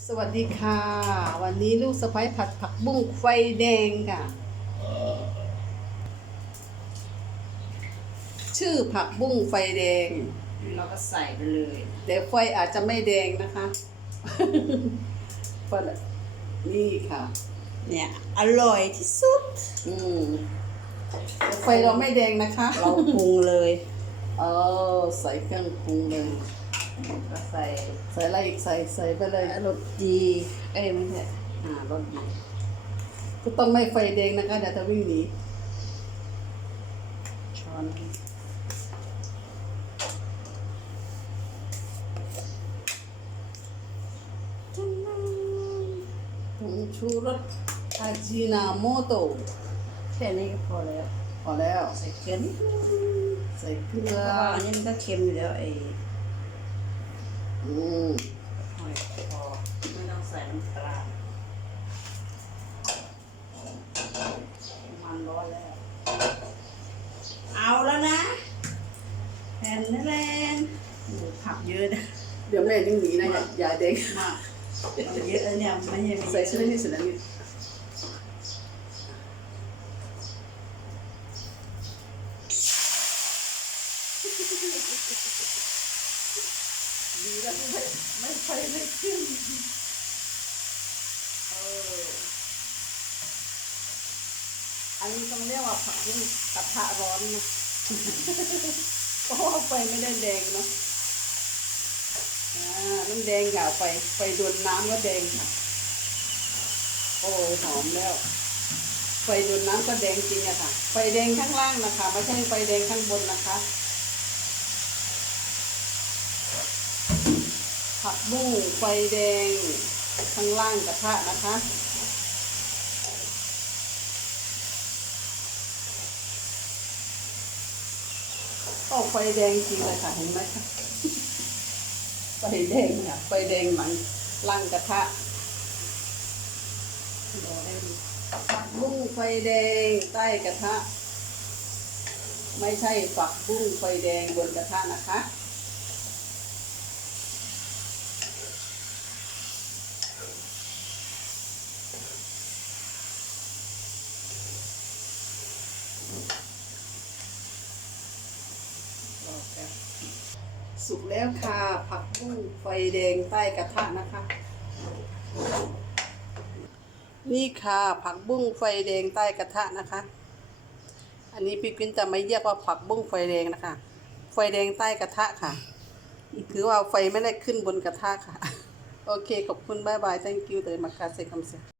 สวัสดีค่ะ วันนี้ลูกสะพ้ยผัดผักบุ้งไฟแดงค่ะ ชื่อผักบุ้งไฟแดง เราก็ใส่ไปเลยแต่ไฟอาจจะไม่แดงนะคะไฟนี่ค่ะ เนี่ย อร่อยที่สุด อืมแต่ไฟเราไม่แดงนะคะ เราปรุงเลย เออใส่เครื่องปรุงเลย ก็ใส่ใส่อะไรอีกใส่ใส่ไปเลยรสดีเอ้ยไม่ใช่อ่ารสดีก็ต้องไม่ไฟแดงนะคะเดี๋ยวจะวิ่งหนีช้อนผงชูรสอาจินาโมโตแค่นี้ก็พอแล้ว พอแล้ว ใส่เกลือนิดนึงใส่เกลืเพอราะว่าอันนี้มันก็เค็มอยู่แล้วไอ้ อืมหอยพอไม่ต้องใส่น้ำปลามันร้อนแล้ว เอาแล้วนะแผ่นนั่นแหละโอ้โหผักเยอะนะเดี๋ยวแม่วิ่งหนีนะอย่าอย่าแดงมากเยอะแล้วเนี่ยไม่ใช่ไม่ใส่เยชิ้นอะนี้เสร็จแล้วนี่ ดีแล้วไม่ไม่ไฟไม่ขึ้นเอออันนี้ต้องเรียกว่าผักบุ้งกระทะร้อนนะเพราะว่าไฟไม่ได้แดงเนาะอ่าน้ำแดงอย่าไปไปโดนน้ำก็แดงค่ะ โอ้ยหอมแล้วไฟโดนน้ำก็แดงจริงอะค่ะ ไฟแดงข้างล่างนะคะ ไม่ใช่ไฟแดงข้างบนนะคะ ผักบุ้งไฟแดง ข้างล่างกระทะนะคะก็ไฟแดงจริงเลยค่ะเห็นไหมคะไฟแดงค่ะไฟแดงหลังล่างกระทะฝักบุ้งไฟแดงใต้กระทะ ไม่ใช่ฝักบุ้งไฟแดงบนกระทะนะคะ รอแป๊บ สุกแล้วค่ะ ผักบุ้งไฟแดงใต้กระทะนะคะ นี่ค่ะ ผักบุ้งไฟแดงใต้กระทะนะคะ อันนี้พี่กินจะไม่เรียกว่าผักบุ้งไฟแดงนะคะ ไฟแดงใต้กระทะค่ะคือว่าไฟไม่ได้ขึ้นบนกระทะค่ะ โอเค ขอบคุณบ๊ายบาย thank you เตยมากาเซคัมเซ